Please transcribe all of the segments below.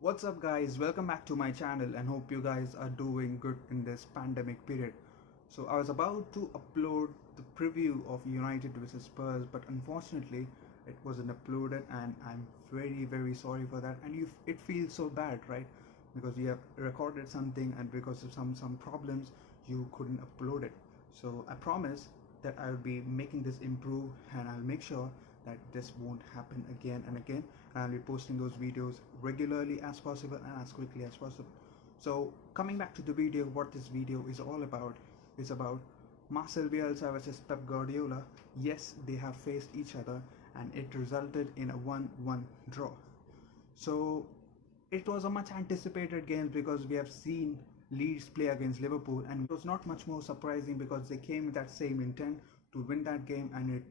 What's up guys, welcome back to my channel and hope you guys are doing good in this pandemic period. So I was about to upload the preview of United vs Spurs, but unfortunately it wasn't uploaded and I'm very sorry for that. And it feels so bad, right? Because you have recorded something and because of some problems you couldn't upload it. So I promise that I will be making this improve and I'll make sure that this won't happen again and again, and I'll be posting those videos regularly as possible and as quickly as possible. So coming back to the video, what this video is all about is about Marcel Bielsa versus Pep Guardiola. Yes, they have faced each other and it resulted in a 1-1 draw. So it was a much anticipated game because we have seen Leeds play against Liverpool, and it was not much more surprising because they came with that same intent to win that game, and it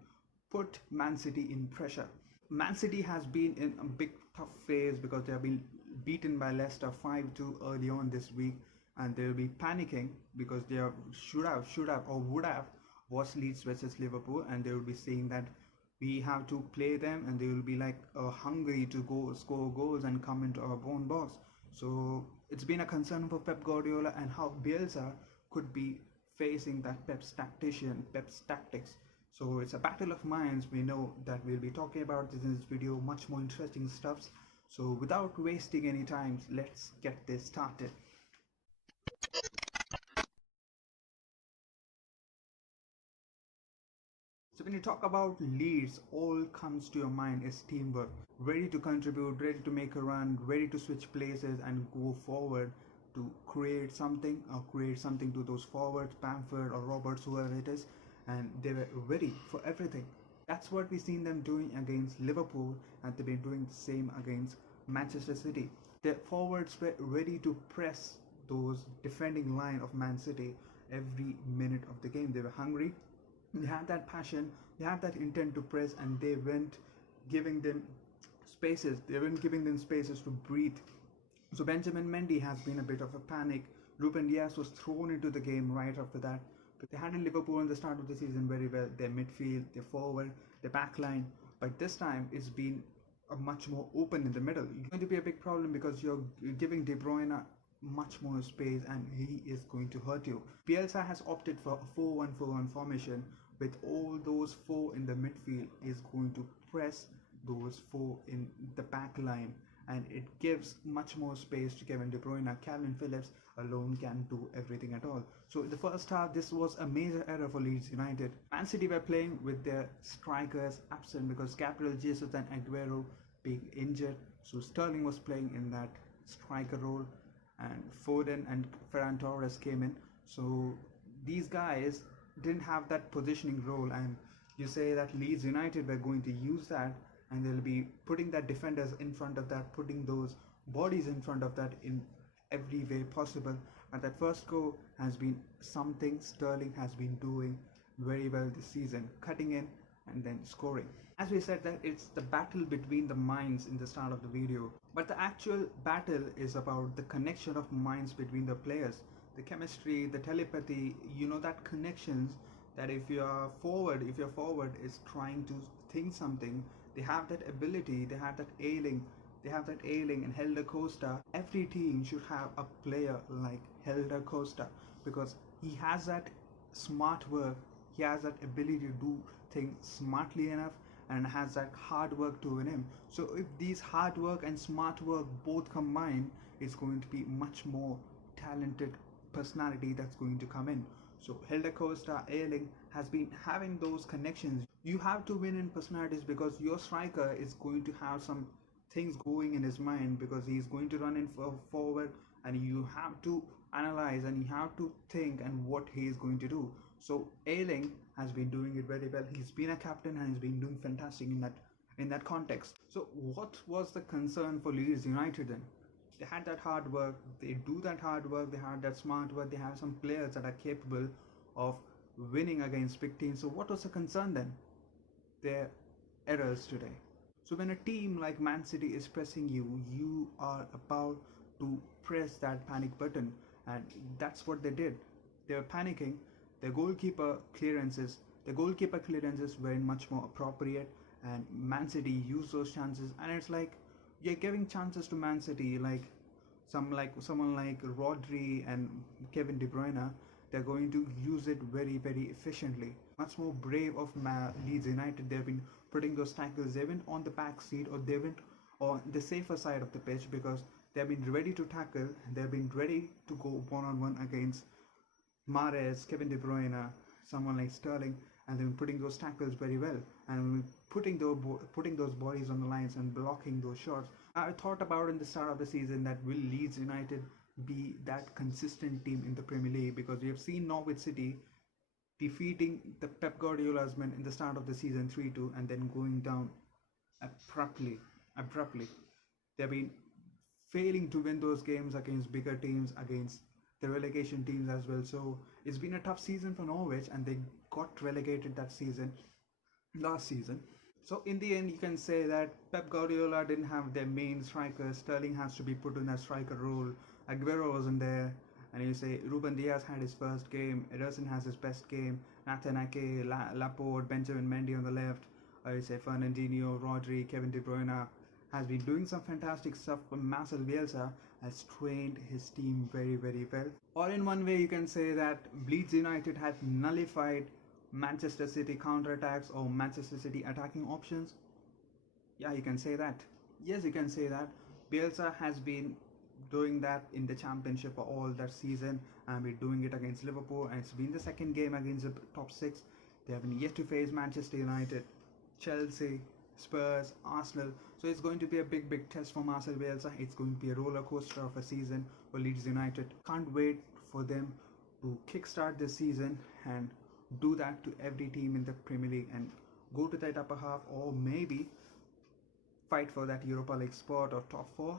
put Man City in pressure. Man City has been in a big tough phase because they have been beaten by Leicester 5-2 early on this week, and they will be panicking because they should have or would have watched Leeds versus Liverpool, and they will be saying that we have to play them, and they will be like hungry to go score goals and come into our own box. So it's been a concern for Pep Guardiola and how Bielsa could be facing that Pep's tactics. So it's a battle of minds. We know that we'll be talking about this in this video, much more interesting stuffs. So without wasting any time, let's get this started. So when you talk about Leeds, all comes to your mind is teamwork. Ready to contribute, ready to make a run, ready to switch places and go forward to create something to those forwards, Bamford or Roberts, whoever it is, and they were ready for everything. That's what we've seen them doing against Liverpool, and they've been doing the same against Manchester City. Their forwards were ready to press those defending line of Man City every minute of the game. They were hungry, they had that passion, they had that intent to press, and they weren't giving them spaces to breathe. So Benjamin Mendy has been a bit of a panic. Ruben Dias was thrown into the game right after that. But they handled Liverpool in the start of the season very well. Their midfield, their forward, their back line. But this time it's been a much more open in the middle. It's going to be a big problem because you're giving De Bruyne much more space and he is going to hurt you. Bielsa has opted for a 4-1-4-1 formation with all those four in the midfield is going to press those four in the back line, and it gives much more space to Kevin De Bruyne. Calvin Phillips alone can't do everything at all. So in the first half, this was a major error for Leeds United. Man City were playing with their strikers absent because Gabriel Jesus and Aguero being injured. So Sterling was playing in that striker role, and Foden and Ferran Torres came in. So these guys didn't have that positioning role, and you say that Leeds United were going to use that, and they'll be putting that defenders in front of that, putting those bodies in front of that in every way possible. And that first goal has been something Sterling has been doing very well this season, cutting in and then scoring. As we said, that it's the battle between the minds in the start of the video, but the actual battle is about the connection of minds between the players, the chemistry, the telepathy, that connections, that if your forward is trying to think something, they have that ability, they have that ailing and Helder Costa. Every team should have a player like Helder Costa because he has that smart work, he has that ability to do things smartly enough and has that hard work to win him. So if these hard work and smart work both combine, it's going to be much more talented personality that's going to come in. So Helder Costa, Ailing has been having those connections. You have to win in personalities because your striker is going to have some things going in his mind because he's going to run in forward, and you have to analyze and you have to think and what he is going to do. So Ailing has been doing it very well. He's been a captain and he's been doing fantastic in that context. So what was the concern for Leeds United then? They had that hard work, they do that hard work, they had that smart work, they have some players that are capable of winning against big teams. So what was the concern then? Their errors today. So when a team like Man City is pressing you, you are about to press that panic button, and that's what they did. They were panicking. Their goalkeeper clearances were much more appropriate, and Man City used those chances, and it's like you're giving chances to Man City, like someone like Rodri and Kevin De Bruyne. They're going to use it very very efficiently. Much more brave of Leeds United. They've been putting those tackles. They went on the back seat, or they went on the safer side of the pitch, because they've been ready to tackle. They've been ready to go one on one against Mahrez, Kevin De Bruyne, someone like Sterling, and then putting those tackles very well, and putting those bodies on the lines and blocking those shots. I thought about in the start of the season that will Leeds United be that consistent team in the Premier League, because we have seen Norwich City defeating the Pep Guardiola's men in the start of the season 3-2 and then going down abruptly. Abruptly, they've been failing to win those games against bigger teams, against the relegation teams as well. So it's been a tough season for Norwich, and they got relegated that season, last season. So in the end, you can say that Pep Guardiola didn't have their main striker. Sterling has to be put in a striker role. Aguero wasn't there. And you say Ruben Diaz had his first game. Ederson has his best game. Nathan Ake, Laporte, Benjamin Mendy on the left. Or you say Fernandinho, Rodri, Kevin De Bruyne has been doing some fantastic stuff. But Marcel Bielsa has trained his team very very well. Or in one way, you can say that Leeds United had nullified Manchester City counterattacks or Manchester City attacking options. Yeah, you can say that. Yes, you can say that. Bielsa has been doing that in the championship for all that season, and we're doing it against Liverpool, and it's been the second game against the top six. They haven't yet to face Manchester United, Chelsea, Spurs, Arsenal. So it's going to be a big test for Marcel Bielsa. It's going to be a roller coaster of a season for Leeds United. Can't wait for them to kickstart this season and do that to every team in the Premier League and go to that upper half, or maybe fight for that Europa League spot or top 4.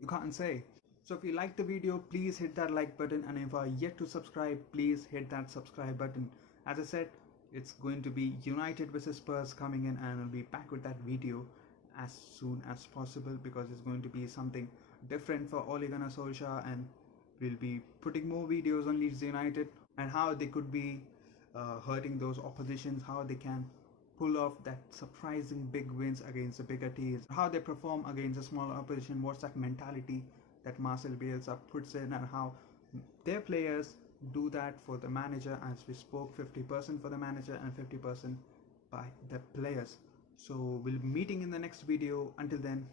You can't say. So if you like the video, please hit that like button, and if you are yet to subscribe, please hit that subscribe button. As I said, it's going to be United versus Spurs coming in, and I'll be back with that video as soon as possible, because it's going to be something different for Ole Gunnar Solskjaer, and we'll be putting more videos on Leeds United and how they could be hurting those oppositions, how they can pull off that surprising big wins against the bigger teams, how they perform against a smaller opposition, what's that mentality that Marcel Bielsa puts in, and how their players do that for the manager. As we spoke, 50% for the manager and 50% by the players. So we'll be meeting in the next video. Until then,